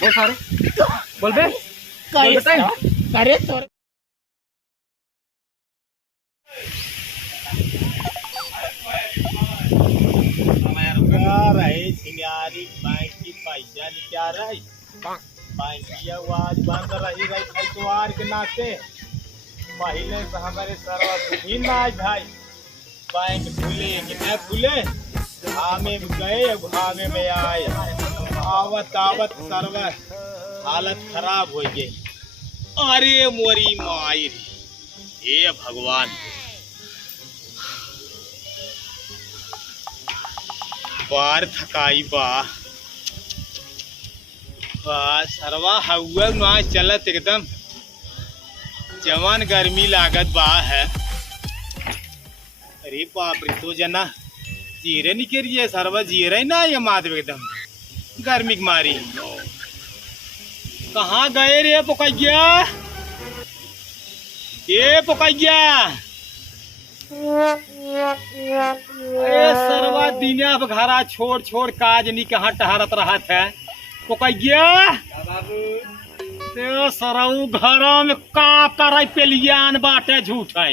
बोल सारे बोल बे करे तो रहे सिंगारी बैंक की पैसा निकाल रही बैंकिया आज बंद रही इतवार के नाते पहले से हमारे सर्वविहीन आज भाई बैंक खुले कि न खुले घामे में गए घामे में आए आवत आवत सर्व हालत खराब हो गई। अरे मोरी माई रे हे भगवान बार थकाई बा सरवा हवा ना चलत एकदम जवान गर्मी लागत बा है। अरे बाप रे तो जना जीरे निकलिए सरवा जीरे ना ये मात एकदम गर्मी की मारी। कहाँ गए रे पोकैया ये पोकैया अरे सरवा दिनिया घरा छोड़ छोड़ काज नहीं कहाँ टहरत रहा था पोकैया ते सरऊ घरा में का करे पेलियान बाटे झूठ है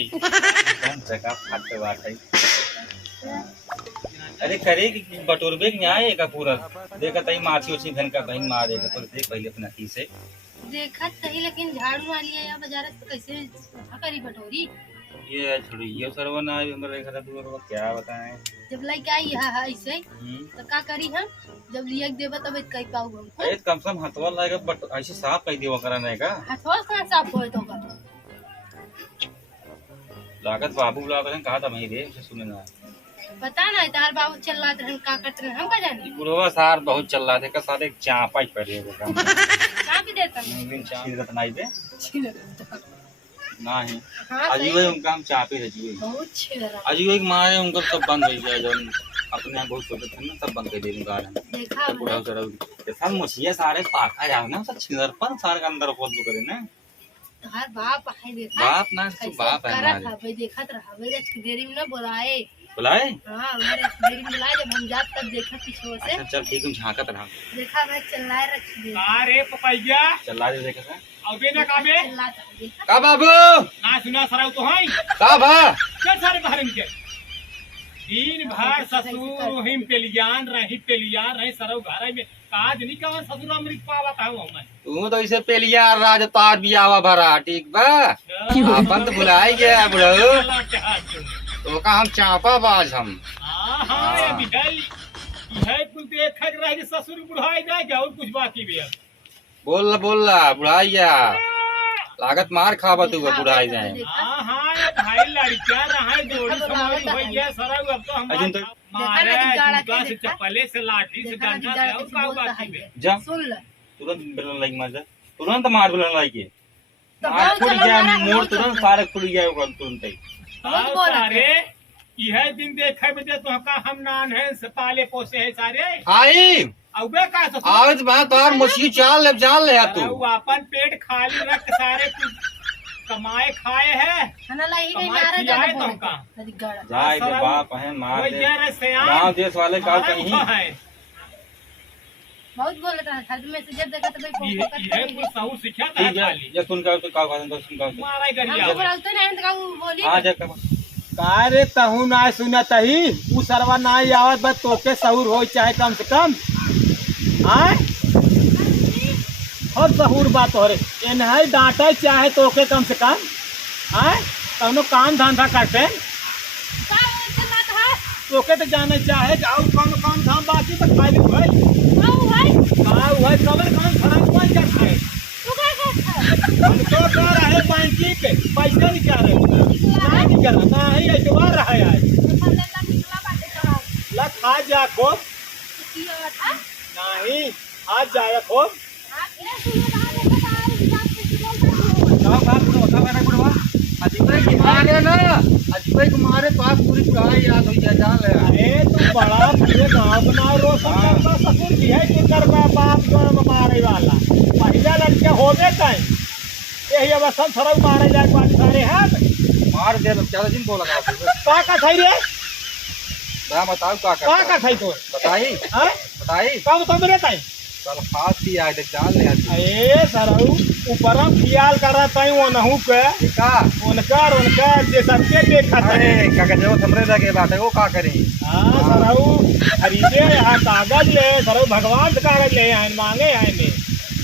अरे करे बटोरबे के आए का पूरा देखा तई माछी उछी धन का कहीं मारेगा तो देख पहले अपना की से देखा सही लेकिन झाड़ू वाली है या बाजार से कैसे करी बटोरी ये छोड़ी ये सरवना है हमरा घर दूर क्या बताएं जब लाइक आई है ऐसे तो का करी हम जब लिया देबा तब कई पाऊ हम अरे कम से कम हथवा लगेगा बट ऐसे साफ कह दियो करा नहीं का हथवा कहां साफ होए तो का लागत बाबू बुला कर कहा था मैं रे उसे सुने ना पता नहीं तार बाबू चल रहा था का कट रहे हम का जाने बुढ़वा सार बहुत चल रहा थे का सारे चापा ही पड़े वो काम का भी देता दिन चापी नहीं दे नहीं हां अजी भाई उनका हम चापे है जी बहुत छेरा अजी भाई मारे उनको सब बंद हो गया जो अपने बहुत छोटे थे ना सब बंद कर दे उनका देखा बुढ़ा चढ़ा जैसा मुछिया सारे पाखा जाओ ना सब छिनरपन सारे के अंदर खोल दो करे ना तार बाप है देखा बाप ना बाप है करा था भाई देखत रहा भाई देरी में ना बुलाए बुलाए हां हमारे देरी में बुलाए जब हम जात तब देखा पीछे से अच्छा चल ठीक हम झांकत रहा देखा मैं चिल्लाए रख दे अरे पोकैया चला दे देखा सा अबे ना काबे चिल्लाता देखा का बाबू ना सुना सरऊ तो है का भा चल सारे बाहर के दिन भर ससुर हिम पेलियान रही सरऊ घर में काज नहीं कवन ससुर अमृत पावत हूं मैं तू तो इसे पेलिया राज तार बियावा भरा ठीक बा अपन तो बुलाई गया बुढ़ऊ तो का हम चापा बाज हम हां ये बिगल है कुल देख रहा है ससुर बुढ़ाई जाए और कुछ बाकी भी है बोल बुढ़ाई गया लागत मार खाबा तू बुढ़ाई जाए हां ये भाई लड़कियां रहा जोड़ी समाज हो गया सरऊ अब तो हम अजन तो मारे दुर्गा से चप्पले से लाठी से डंडा से और का बाकी भी जा सुन ले तुरंत बेलन लाइक मार जा तुरंत मार बेलन लाइक के तो मार फुट चलो गया ना, मोड़ तुरंत सारे फुट गया होगा तुरंत ही सारे यह दिन देखे बजे तो का हम नान है से पाले पोसे है सारे आई अबे का ससुर आज बात और मछली चाल ले जान ले तू वो अपन पेट खाली रख सारे कुछ कमाए खाए है खाना लाई गई कमाए नारा खिलाए ज्यादा तो का नदी गाड़ा जाए के बाप है मार वो दे यार सयान गांव देश वाले का कहीं है बहुत बोल रहा था में से जब देखा तो भाई ये कुछ सहू सिखा था ठीक है खाली ये सुन का तो का सुन का मारा गरिया हमको बोलते नहीं तो वो बोली हां जा का कारे तहु ना सुना तही उ सरवा ना आवत बस तोके सहूर हो चाहे कम से कम आय हर सहूर बात हो रे एनहै डांटे चाहे तोके कम से कम आय तनो काम धंधा करते का बोलते बात है तोके तो जाने चाहे और कौन काम धाम बाकी तो खाली भाई हां भाई वह कमल काम फराक कौन करता है तू क्या करता हम तो कर रहे बैंकी पे पैसा निकाल रहे नहीं कर रहा है एतवार रहा है आज ला खा जा को नहीं आज जाया को अजय कुमार पास पूरी बुढ़ाई याद हो जाए जान ले अरे तू बड़ा पूरे गांव बनाओ रोशन करता ससुर की है कि कर बाप मारे वाला महिला लड़के हो गए कहीं यही अवस्था थोड़ा मारे जाए वाले सारे हैं मार दे ज्यादा दिन बोला का था रे बताओ का था तो बताई हां बताई कब तो रहता है चल खास ही आए देख जान ले आती ए सरऊ ऊपर ख्याल कर रहा था वो नहू के का उनकर जे सबके देखा था अरे काका जो हमरे लगे बात है वो का करी हाँ सरऊ खरीदे यहाँ कागज ले सरऊ भगवान से कागज ले आए मांगे आए में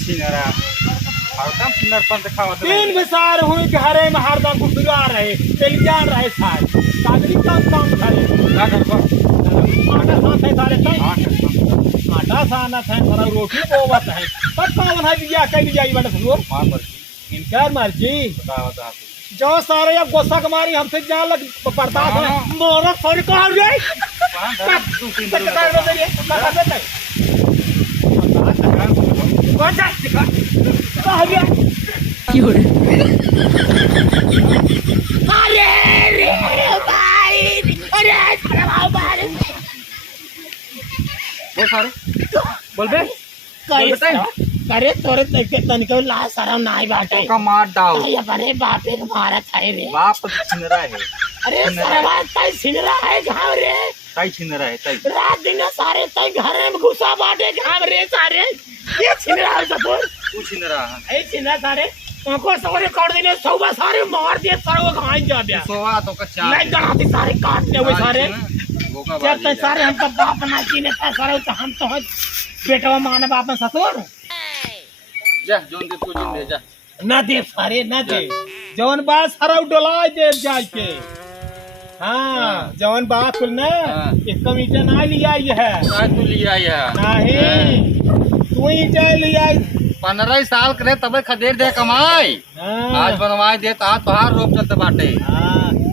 छिनरा हरदम छिनरपन दिखावत तीन विसार हुई घरे में हरदम घुसरा रहे तेलियान रहे सार कागजी काम करे का करबो आटा साथ है सारे तय हां आटा साना है सारा रोटी बोवत है सब काम है दिया कह जाई बड़ा सुनो मां मर्जी इनकार मर्जी बतावत आप जो सारे अब गोसा कमारी हमसे जान लग पड़ता है मोरा सॉरी कह रे तू तीन कट कर दे ये लगा देते कौन सा कह रे क्यों रे अरे रे भाई अरे भाई वो सारे बोल बे करे तोरे देखे तनिको ला शरम नहीं बाटे का मार दाओ ये अपने बापे के मारा थाई रे बाप छिनरा है अरे सरवा तई छिनरा है घाव रे तई छिनरा है तई रात दिन सारे तई घरे में घुसा बाटे घाव रे सारे ये छिनरा है सब तू छिनरा है ए छिनरा सारे उनको सारे काट देने सौवा सारे मार दिए सारे घाई जा दिया सोवा तो का चार नहीं गणाती सारे काटने हुए सारे वो का जब तक सारे हम तो बाप ना चीने था सारे तो हम तो बेटवा माने बाप में ससुर जा जोन दे तू जिन दे जा ना दे सारे ना दे जवन बात सारा डोला दे जाए के हाँ जवन बात कुल ना एक कमीटा ना लिया है ना तू लिया है नहीं तू ही जा लिया 15 साल करे तबे खदेर दे कमाई आज बनवाए दे ता तोहार रोप चलते बाटे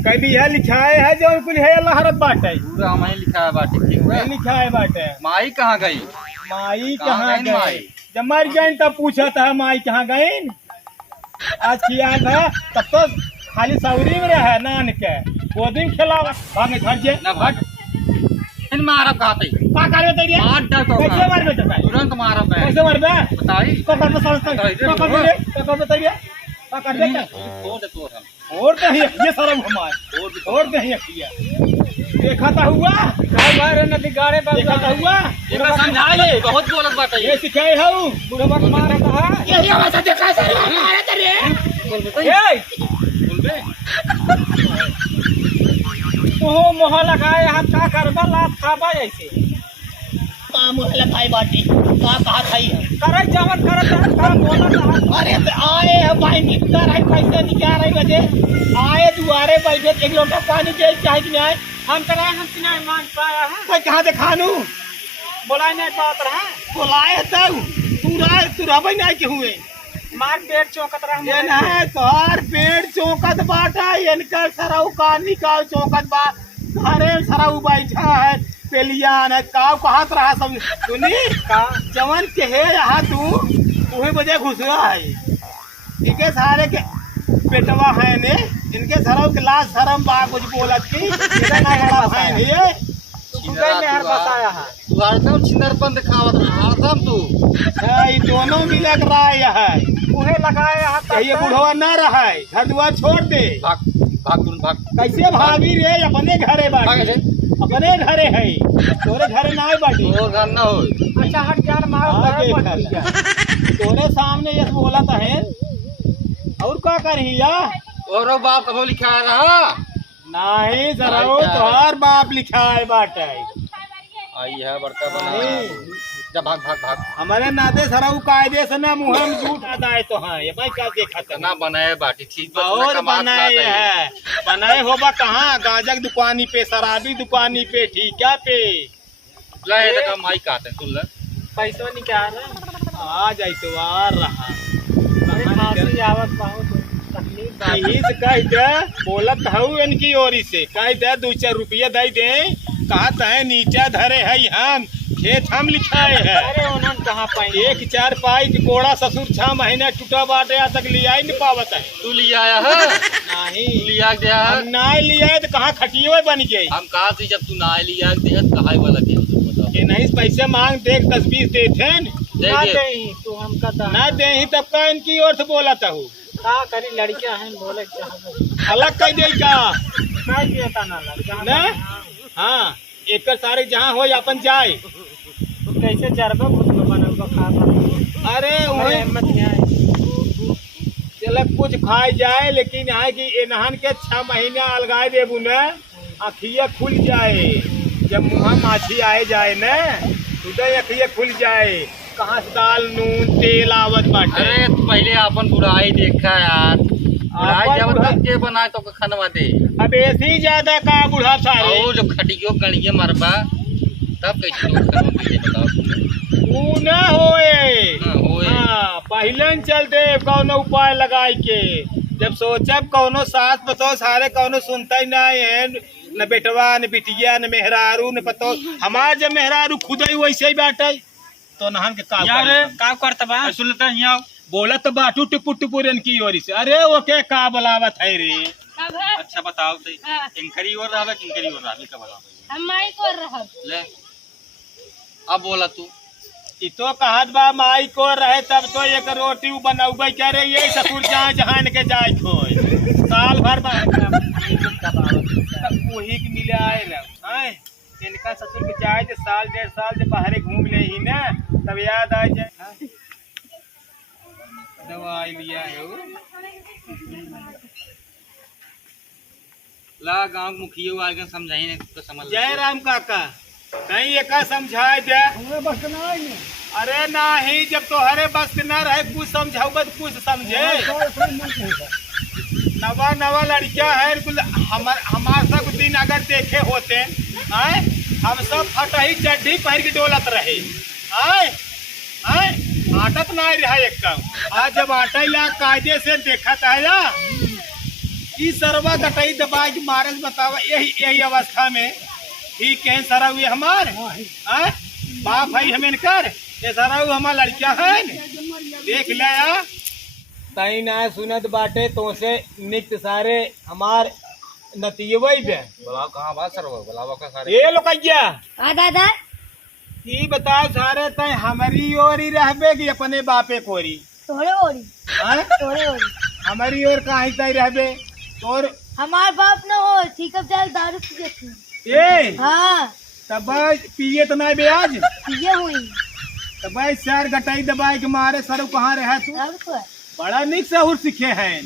कह दी है लिखाए है जवन कुल है अल्लाह हरत बाटे पूरा हमें लिखा है बाटे ठीक है लिखा है बाटे माई कहाँ गई माई कहाँ कहाँ गई गई माई? जब मर गई तब पूछा था माई कहाँ गई आज किया था तब तो खाली सौरी में रहा नान के वो दिन खिलावा भागे घर जे ना भाग इन मारब खाते का करे तैयार मार दे तो कैसे मार बेटा तुरंत मारब मैं कैसे मार बे बताई को कर समझता को कर तैयार का कर दे छोड़ दे तू हम और नहीं ये सारा हमार और नहीं किया देखा था हुआ काय बार न बिगाड़े देखा था हुआ ये मैं समझाए बहुत बोलत बाटे ये सिखाए हूं बुढ़वा को मारा था ये आवाज देखा सारा मारा था रे बोल बताई ए बोल बे ओहो मोह लगाए हाथ का करबा लात खाबा ऐसे का मोह लगाए बाटी का कहा थई करे जावन करत का बोला था अरे आए है भाई निकल रहे पैसे निकाल रहे बजे आए दुआरे बैठे एक लोटा पानी दे चाहे कि नहीं हम करे हम सिना मान पाया है भाई कहां से खानू बोला नहीं पात रहा बोलाए तू तू रबई नहीं के हुए मार पेट चौकत रहा ये ना तोहार पेट चौकत बाटा इनका सरऊ का निकाल चौकत बा घरे सरऊ बैठा है पेलियान है काव कहात रहा सब सुनी का जवन के है यहाँ तू उहे बजे घुसरा है ठीक है सारे के पेटवा है ने इनके सरऊ के लाश शरम बा कुछ बोलत की इतना बड़ा है ये तू में बताया है तू हरदम छिनरपन दिखावत रहा हरदम तू ये दोनों मिलक रहा है उहे लगाया है ये बुढ़वा ना रहा है घर दुआर छोड़ दे भाग भाग तुम भाग कैसे भाभी रे अपने घरे भाग बाटे रे अपने घरे है तोरे घरे ना है बाटी तो घर ना हो अच्छा हट जान मार तोरे सामने ये बोला था है और क्या करही या और बाप कब लिखा रहा नहीं जरा तोहार बाप लिखा है बाटे आई है बड़का बना जा भाग भाग भाग हमारे नाते सरऊ कायदे से ना मुंह में झूठ आदाए तो हाँ ये भाई क्या देखा था ना बनाए बाटी ठीक और बनाए है बनाए होगा कहाँ गाजक दुकानी पे शराबी दुकानी पे ठीका पे लाए तक माई काते तू ले पैसा निकाल आ जाए तो आ रहा आवत बोलत हूँ इनकी ओरी से कह दे 2-4 रुपया दे दे कहत है नीचा धरे है हम खेत हम लिखाए है अरे उन्होंने कहाँ पाई 1-4 पाई की कोड़ा ससुर 6 महीने टूटा बाटे आज तक लिया ही नहीं पावत है तू लिया है नहीं लिया गया हम ना लिया है तो कहाँ खटिए बन गई हम कहा थी जब तू ना लिया दे कहा वाला के बताओ कि नहीं पैसे मांग देख 10-20 देते तू हमका ना दे ही तब का इनकी ओर से बोला था का करी लड़कियां हैं बोले अलग कह दे का ना हाँ एक सारे जहाँ हो अपन जाए कैसे चरबे खुद को बनल खा अरे वही मत चल कुछ खाए जाए लेकिन यहाँ की एनहन के 6 महीने अलगाए देबू न अखिया खुल जाए जब मुँह माछी आए जाए न उधर अखिया खुल जाए कहाँ से दाल नून तेल आवत बाटे। अरे पहले अपन बुढ़ाई देखा यार, बुढ़ाई जब तक के बनाए तो खनवा दे। अब ऐसे ही ज्यादा का बुढ़ा सारे और जो खटियो गणिये मरबा तब कैसे लोग करवा दे बताओ तू न होए। होए हाँ, पहले न चलते कौनो उपाय लगाई के जब सोचब कौनो सास पतो सारे कौनो सुनता ही नहीं है न बेटवा न बिटिया न मेहरारू न पतो हमार जब मेहरारू खुद ही वैसे ही बाटे तो नहन के का करता बा सुनता हिया बोला तो बाटू टुपु टुपुरन की ओरी से अरे वो के का बुलावत है रे। अच्छा बताओ तो किंकरी और रहबे किंकरी और रहबे का बताओ हम माई को रहब ले अब बोला तू इ तो कहत बा माई को रहे तब तो एक रोटी बनौबे करे ये ससुर जहाँ जहान के जाए खोय साल भर वही के मिले आए रहे इनका ससुर के जाए जो साल 1.5 साल जब बाहर घूम ले ही ना तब याद आ जाए दवाई लिया है वो ला गांव मुखिया वाले समझाई ने तो समझ जय राम काका कहीं एक समझाए दे अरे नहीं जब तोहरे बस के ना रहे कुछ समझाऊ कुछ समझे नवा नवा लड़कियां है हमारे सब दिन अगर देखे होते आए हम सब फटही चड्ढी पहन के डोलत रहे आए आए आटत ना रहा एक कम आज जब आटा ला कायदे से देखा था कि सरवा गटई दबा के मारल बतावा यही अवस्था में ठीक है सरा हुए हमार बाप भाई हमें कर ये सरा हमार लड़कियां है देख लिया तई ना सुनत बाटे तो से नित्य सारे हमार नतीवई बे बुलाओ कहां बा सरवा बुलाओ का सारे ये लोकैया आ दादा ई बताओ सारे तई हमारी ओरी रहबे कि अपने बापे कोरी तोरे ओरी तोरे ओरी हमारी ओर काहे तई रहबे तोर हमार बाप न हो ठीक अब जाल दारू पी थी ए हाँ तब पिए तो नहीं ब्याज पिए हुई तब सर गटाई दबाई के मारे सर कहाँ रहे तू अब तो बड़ा निक सहूर सीखे हैं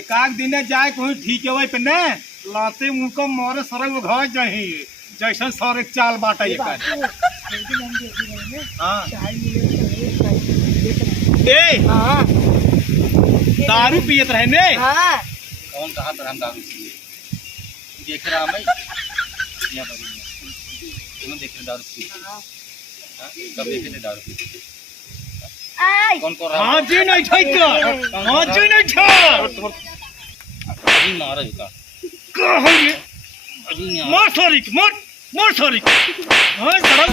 एक आध दिन जाए कोई ठीक है वही पे न लाते मुंह को मारे सर घर जाही जैसन सर एक चाल बाटा ये कर हाँ ए हाँ दारू पियत रहे ने हाँ कौन कहा तर हम दारू पिए देख रहा मैं या तुम देख रहे दारू पिए कब देखे थे दारू पिए आई कौन कर रहा हाँ जी नहीं ठेक हाँ जी नहीं ठेक अभी मारा का कहाँ ये अभी मार सॉरी मार सॉरी हाँ सड़क